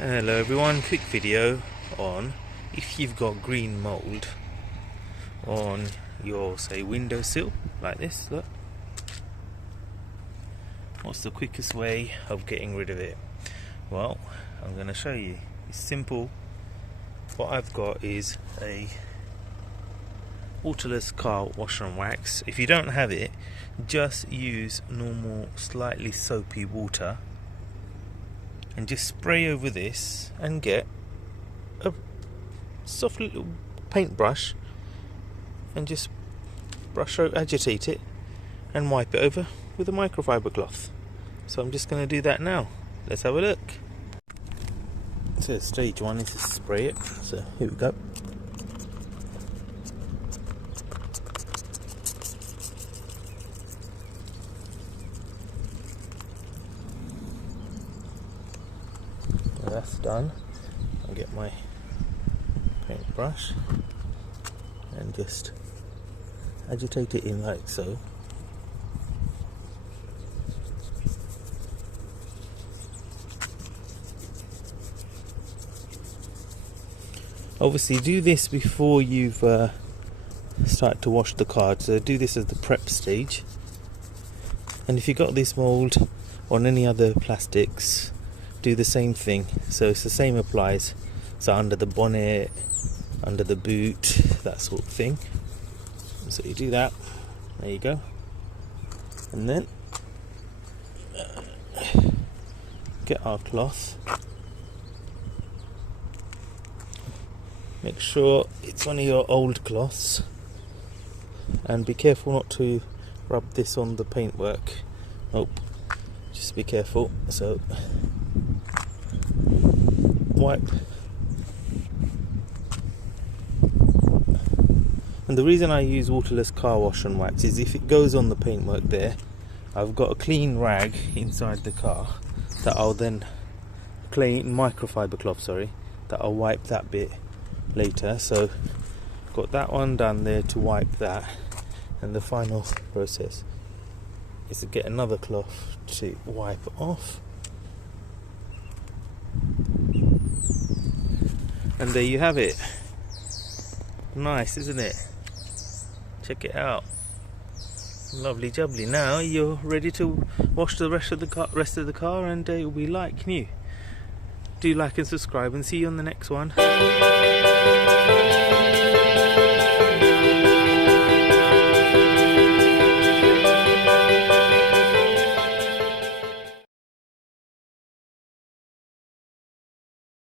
Hello everyone, quick video on if you've got green mould on your, say, windowsill like this, look. What's the quickest way of getting rid of it? Well, I'm going to show you. It's simple. What I've got is a waterless car washer and wax. If you don't have it, just use normal slightly soapy water and just spray over this and get a soft little paintbrush and just agitate it and wipe it over with a microfiber cloth. So I'm just going to do that now. Let's have a look. So stage one is to spray it. So here we go. That's done. I'll get my paintbrush and just agitate it in like so. Obviously do this before you've start to wash the card, so do this as the prep stage. And if you've got this mould on any other plastics, do the same thing. So it's the same applies, so under the bonnet, under the boot, that sort of thing. So you do that, there you go. And then get our cloth, make sure it's one of your old cloths, and be careful not to rub this on the paintwork. Oh, just be careful. So wipe. And the reason I use waterless car wash and wax is if it goes on the paintwork there, I've got a clean rag inside the car that I'll then microfiber cloth, that I'll wipe that bit later. So got that one done there to wipe that, and the final process is to get another cloth to wipe off. And there you have it. Nice, isn't it? Check it out. Lovely jubbly. Now you're ready to wash the rest of the car and it will be like new. Do like and subscribe, and see you on the next one.